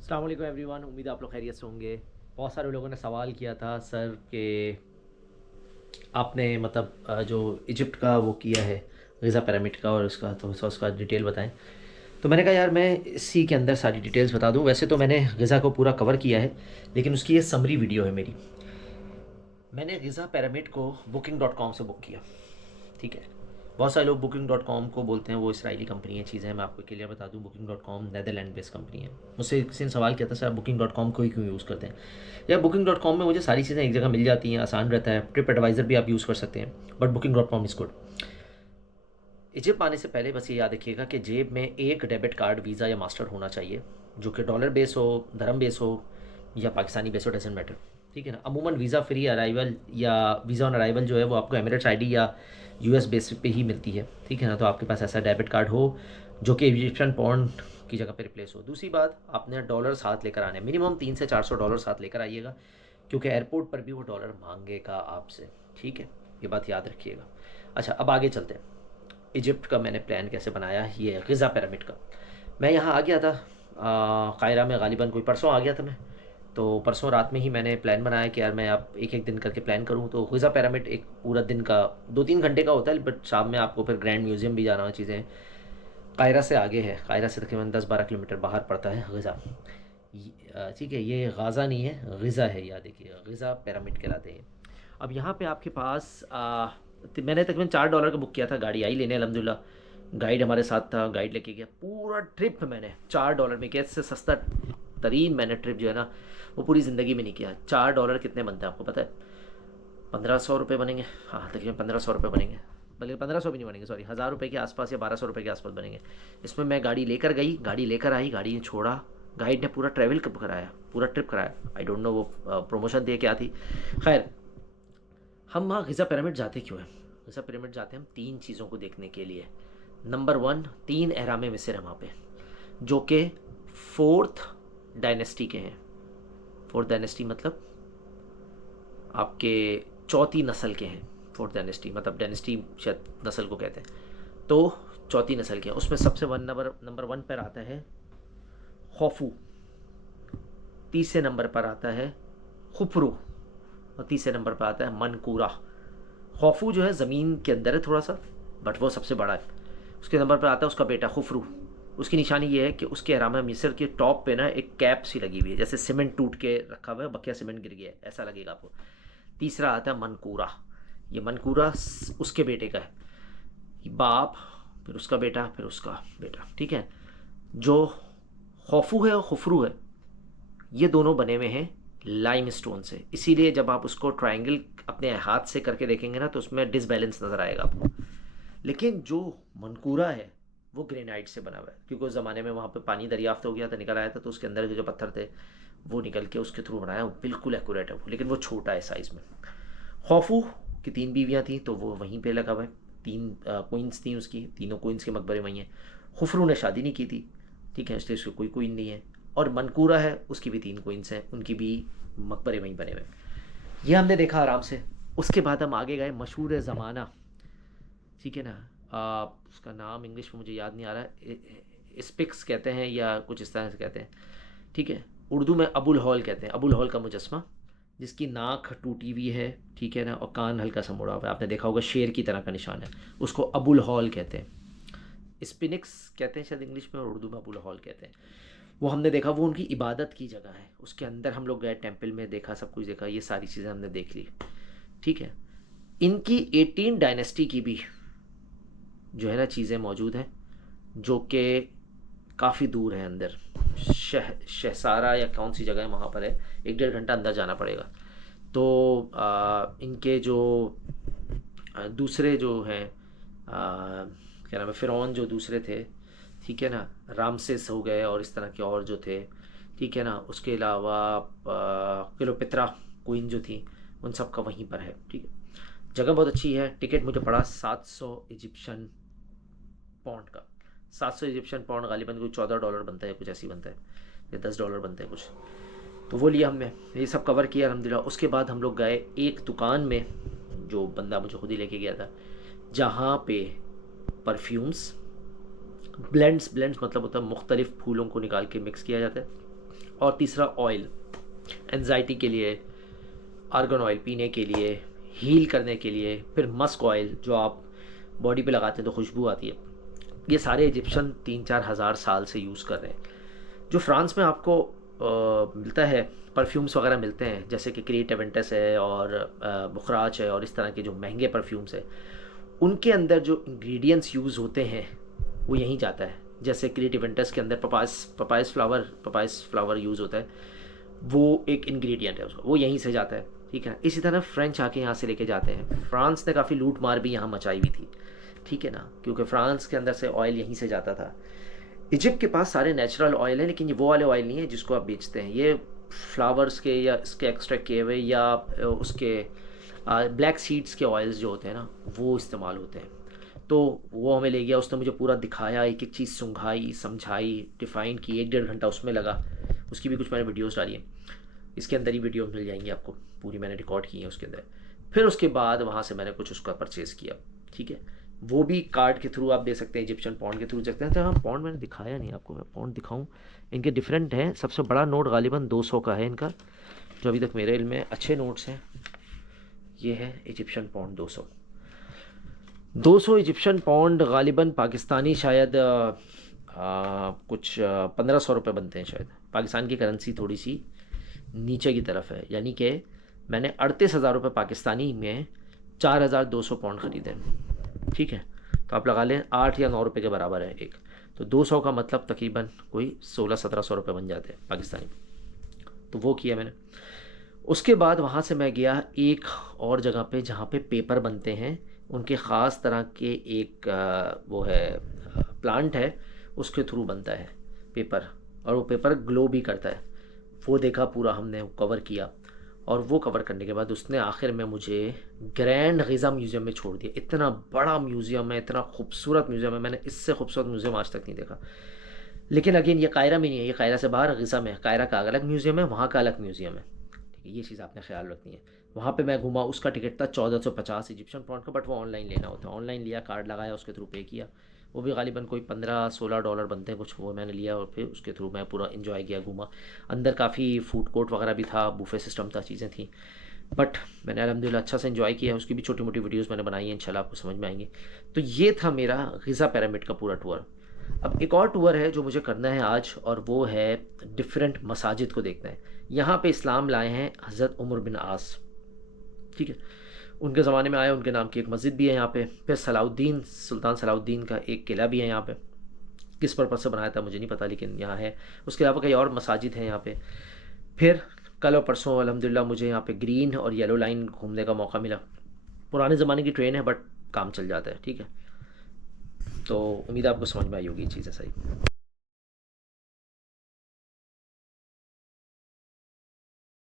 अस्सलाम वालेकुम एवरीवन, उम्मीद है आप लोग खैरियत से होंगे। बहुत सारे लोगों ने सवाल किया था सर कि आपने मतलब जो इजिप्ट का वो किया है गिज़ा पिरामिड का और उसका तो उसका डिटेल बताएं। तो मैंने कहा यार मैं इसी के अंदर सारी डिटेल्स बता दूं। वैसे तो मैंने गिज़ा को पूरा कवर किया है, लेकिन उसकी ये समरी वीडियो है मेरी। मैंने गिज़ा पिरामिड को booking.com से बुक किया, ठीक है। बहुत सारे लोग बुकिंग.com को बोलते हैं वो इसराइली कंपनी है, चीज़ें मैं आपको क्लियर बता दूं। बुकिंग.com नेदरलैंड बेस्ड कंपनी है। मुझसे किसी ने सवाल किया था सर आप बुकिंग.com को ही क्यों यूज़ करते हैं। या बुकिंग.com में मुझे सारी चीज़ें एक जगह मिल जाती हैं, आसान रहता है। ट्रिप एडवाइज़र भी आप यूज़ कर सकते हैं, बट बुकिंग.com इज़ गुड। इजिप्ट आने से पहले बस ये याद रखिएगा कि जेब में एक डेबिट कार्ड, वीज़ा या मास्टर होना चाहिए, जो कि डॉलर बेस हो, धर्म बेस हो या पाकिस्तानी बेस हो, डजेंट मैटर, ठीक है ना। अमूमन वीज़ा फ्री अराइवल या वीज़ा ऑन अराइवल जो है वो आपको एमिरेट्स आईडी या यूएस बेस पे ही मिलती है, ठीक है ना। तो आपके पास ऐसा डेबिट कार्ड हो जो कि इजिप्शियन पॉन्ड की जगह पे रिप्लेस हो। दूसरी बात, आपने डॉलर साथ लेकर आने, मिनिमम 300 से 400 डॉलर साथ लेकर आइएगा, क्योंकि एयरपोर्ट पर भी वो डॉलर मांगेगा आपसे, ठीक है। ये बात याद रखिएगा। अच्छा, अब आगे चलते हैं। इजिप्ट का मैंने प्लान कैसे बनाया, ये गिज़ा पिरामिड का। मैं यहाँ आ गया था कायरा में, गालिबन कोई परसों आ गया था मैं। तो परसों रात में ही मैंने प्लान बनाया कि यार मैं अब एक एक दिन करके प्लान करूँ। तो गिज़ा पिरामिड एक पूरा दिन का 2-3 घंटे का होता है, बट शाम में आपको फिर ग्रैंड म्यूज़ियम भी जाना, चीज़ें। कायरा से आगे है, कायरा से तकरीबन 10-12 किलोमीटर बाहर पड़ता है गिज़ा। ठीक है, ये गाज़ा नहीं है, गिज़ा है, याद देखिएगा, गिज़ा पिरामिड कहलाते हैं। अब यहाँ पे आपके पास मैंने तकरीबन $4 का बुक किया था। गाड़ी आई लेने अल्हम्दुलिल्लाह, गाइड हमारे साथ था, गाइड लेके गया। पूरा ट्रिप मैंने $4 में किया। इससे सस्ता तरीन मैंने ट्रिप जो है ना वो पूरी ज़िंदगी में नहीं किया। $4 कितने बनते हैं आपको पता है? 1500 रुपये बनेंगे। हाँ, तकरीबन 1500 रुपये बनेंगे, बल्कि 1500 भी नहीं बनेंगे, सॉरी, 1000 रुपये के आसपास या 1200 रुपये के आसपास बनेंगे। इसमें मैं गाड़ी लेकर गई, गाड़ी लेकर आई, गाड़ी ने छोड़ा, गाइड ने पूरा ट्रैवल कराया, पूरा ट्रिप कराया। आई डोंट नो वो प्रमोशन दिए क्या थी। खैर, हम वहाँ गिज़ा पिरामिड जाते क्यों हैं? गिज़ा पिरामिड जाते हैं हम तीन चीज़ों को देखने के लिए। नंबर वन, तीन एहराम मिस्र है वहाँ पे, जो कि फोर्थ डायनेस्टी के हैं। फोर्थ डायनेस्टी मतलब आपके चौथी नस्ल के हैं। फोर्थ डायनेस्टी मतलब डायनेस्टी शायद नस्ल को कहते हैं। तो चौथी नस्ल के हैं। उसमें सबसे नंबर वन पर आता है खौफू, तीसरे नंबर पर आता है खुफरू, और तीसरे नंबर पर आता है मनकूरा। खौफू जो है ज़मीन के अंदर है थोड़ा सा, बट वो सबसे बड़ा है। उसके नंबर पर आता है उसका बेटा खुफरू। उसकी निशानी ये है कि उसके अहराम मिस्र के टॉप पे ना एक कैप सी लगी हुई है, जैसे सीमेंट टूट के रखा हुआ है, बकिया सीमेंट गिर गया है, ऐसा लगेगा आपको। तीसरा आता है मनकूरा। ये मनकूरा उसके बेटे का है, बाप, फिर उसका बेटा, फिर उसका बेटा, ठीक है। जो खौफू है और खुफरू है, ये दोनों बने हुए हैं लाइम स्टोन से, इसीलिए जब आप उसको ट्रायंगल अपने हाथ से करके देखेंगे ना तो उसमें डिसबैलेंस नज़र आएगा आपको। लेकिन जो मनकूरा है वो ग्रेनाइट से बना हुआ है, क्योंकि उस ज़माने में वहाँ पे पानी दरियाफ्त हो गया था, निकल आया था, तो उसके अंदर के जो पत्थर थे वो निकल के उसके थ्रू बनाया। वो बिल्कुल एक्यूरेट है वो, लेकिन वो छोटा है साइज़ में। खौफू की तीन बीवियाँ थी, तो वो वहीं पे लगा हुआ है। तीन क्वींस थी उसकी, तीनों क्वींस के मकबरे वहीं हैं। खुफरू ने शादी नहीं की थी, ठीक है, इसलिए उसकी कोई क्वीन नहीं है। और मनकूरा है, उसकी भी तीन क्वींस हैं, उनकी भी मकबरे वहीं बने हुए हैं। ये हमने देखा आराम से। उसके बाद हम आगे गए मशहूर ज़माना, ठीक है ना। उसका नाम इंग्लिश में मुझे याद नहीं आ रहा है, स्पिक्स कहते हैं या कुछ इस तरह से कहते हैं, ठीक है। उर्दू में अबुल हॉल कहते हैं, अबुल हॉल का मुजस्मा, जिसकी नाक टूटी हुई है, ठीक है ना, और कान हल्का सा मुड़ा हुआ है, आपने देखा होगा शेर की तरह का निशान है, उसको अबुल हॉल कहते हैं। स्पिनिक्स कहते हैं शायद इंग्लिश में, और उर्दू में अबुल हॉल कहते हैं। वो हमने देखा, वो उनकी इबादत की जगह है। उसके अंदर हम लोग गए, टेम्पल में देखा, सब कुछ देखा, ये सारी चीज़ें हमने देख ली, ठीक है। इनकी 18 डायनेस्टी की भी जो है ना चीज़ें मौजूद हैं, जो कि काफ़ी दूर है अंदर। शहसारा या कौन सी जगह है वहाँ पर है, 1-1.5 घंटा अंदर जाना पड़ेगा। तो इनके जो दूसरे जो हैं, क्या नाम है, फ़िरौन जो दूसरे थे, ठीक है ना, रामसेस हो गए और इस तरह के और जो थे, ठीक है ना। उसके अलावा क्लियोपेत्रा क्वीन जो थी, उन सब का वहीं पर है, ठीक है। जगह बहुत अच्छी है। टिकट मुझे पड़ा 700 इजिप्शियन पौंड का। 700 इजिप्शियन पौंड गालिबन कोई $14 बनता है, कुछ ऐसी बनता है, या $10 बनता है कुछ। तो वो लिया हमने, ये सब कवर किया अलहमदिल्ला। उसके बाद हम लोग गए एक दुकान में, जो बंदा मुझे खुद ही लेके गया था, जहाँ पे परफ्यूम्स, ब्लेंड्स ब्लेंड्स मतलब होता है मुख्तलिफ़ फूलों को निकाल के मिक्स किया जाता है, और तीसरा ऑयल, एंजाइटी के लिए, आर्गन ऑयल पीने के लिए, हील करने के लिए, फिर मस्क ऑयल जो आप बॉडी पे लगाते हैं तो खुशबू आती है। ये सारे इजिप्शियन 3-4 हज़ार साल से यूज़ कर रहे हैं। जो फ्रांस में आपको मिलता है, परफ्यूम्स वगैरह मिलते हैं, जैसे कि क्रिएट एवेंटस है और बुखराज है और इस तरह के जो महंगे परफ्यूम्स है, उनके अंदर जो इंग्रेडिएंट्स यूज़ होते हैं वो यहीं जाता है। जैसे क्रिएट एवेंटस के अंदर पपायस फ्लावर यूज़ होता है, वो एक इंग्रेडिएंट है उसका, वो यहीं से जाता है, ठीक है। इसी तरह फ्रेंच आके यहाँ से लेके जाते हैं। फ्रांस ने काफ़ी लूट मार भी यहाँ मचाई हुई थी, ठीक है ना, क्योंकि फ्रांस के अंदर से ऑयल यहीं से जाता था। इजिप्ट के पास सारे नेचुरल ऑयल हैं, लेकिन ये वो वाले ऑयल नहीं है जिसको आप बेचते हैं। ये फ्लावर्स के या इसके एक्सट्रैक्ट किए हुए या उसके ब्लैक सीड्स के ऑयल्स जो होते हैं ना, वो इस्तेमाल होते हैं। तो वो हमें ले गया, उसने मुझे पूरा दिखाया, एक एक चीज़ सुंघाई, समझाई, डिफ़ाइन की, 1-1.5 घंटा उसमें लगा। उसकी भी कुछ मैंने वीडियोस डाली हैं, इसके अंदर ही वीडियो मिल जाएंगी आपको, पूरी मैंने रिकॉर्ड की है उसके अंदर। फिर उसके बाद वहाँ से मैंने कुछ उसका परचेज़ किया, ठीक है। वो भी कार्ड के थ्रू आप दे सकते हैं, इजिप्शियन पौंड के थ्रू सकते हैं। तो हाँ, पौंड मैंने दिखाया नहीं आपको, मैं पौंड दिखाऊं। इनके डिफरेंट हैं। सबसे बड़ा नोट गालिबन 200 का है इनका, जो अभी तक मेरे इल्म में अच्छे नोट्स हैं। ये है इजिप्शियन पौंड 200 इजिप्शियन पौंड गालिबन पाकिस्तानी शायद कुछ 1500 रुपये बनते हैं शायद। पाकिस्तान की करेंसी थोड़ी सी नीचे की तरफ है, यानी कि मैंने 38,000 रुपये पाकिस्तानी में 4,200 पौंड ख़रीदे, ठीक है। तो आप लगा लें 8 या 9 रुपये के बराबर है एक। तो 200 का मतलब तकरीबन कोई 1600-1700 रुपये बन जाते हैं पाकिस्तानी। तो वो किया मैंने। उसके बाद वहाँ से मैं गया एक और जगह पे जहाँ पे पेपर बनते हैं, उनके ख़ास तरह के एक वो है प्लांट है, उसके थ्रू बनता है पेपर, और वो पेपर ग्लो भी करता है। वो देखा पूरा हमने, कवर किया, और वो कवर करने के बाद उसने आखिर में मुझे ग्रैंड ग़िज़ा म्यूज़ियम में छोड़ दिया। इतना बड़ा म्यूज़ियम है, इतना खूबसूरत म्यूज़ियम है, मैंने इससे खूबसूरत म्यूज़ियम आज तक नहीं देखा। लेकिन अगेन ये कायरा में नहीं है, ये कायरा से बाहर ग़िज़ा में। कायरा का अलग म्यूज़ियम है, वहाँ का अलग म्यूज़ियम है, ठीक है। ये चीज़ आपने ख्याल रखनी है। वहाँ पे मैं घूमा, उसका टिकट था 1450 इजिप्शियन पौंड का, बट वो ऑनलाइन लेना होता है। ऑनलाइन लिया, कार्ड लगाया, उसके थ्रू पे किया। वो भी गालिबन कोई 15-16 डॉलर बनते हैं कुछ, वो मैंने लिया और फिर उसके थ्रू मैं पूरा इन्जॉय किया, घूमा। अंदर काफ़ी फूड कोर्ट वगैरह भी था, बुफे सिस्टम था, चीज़ें थी, बट मैंने अल्हम्दुलिल्लाह अच्छा से इन्जॉय किया। उसकी भी छोटी मोटी वीडियोस मैंने बनाई हैं, इंशाल्लाह आपको समझ में आएंगे। तो ये था मेरा ग़िज़ा पिरामिड का पूरा टूर। अब एक और टूर है जो मुझे करना है आज, और वो है डिफरेंट मसाजिद को देखना है। यहाँ पे इस्लाम लाए हैं हज़रत उमर बिन आस, ठीक है। उनके ज़माने में आए, उनके नाम की एक मस्जिद भी है यहाँ पे। फिर सुल्तान सलाउद्दीन का एक किला भी है यहाँ पे। किस पर्पज़ से बनाया था मुझे नहीं पता, लेकिन यहाँ है। उसके अलावा कई और मसाजिद हैं यहाँ पे। फिर कल और परसों अल्हम्दुलिल्लाह मुझे यहाँ पे ग्रीन और येलो लाइन घूमने का मौका मिला। पुराने ज़माने की ट्रेन है, बट काम चल जाता है, ठीक है। तो उम्मीद है आपको समझ में आई होगी ये चीज़ें सही।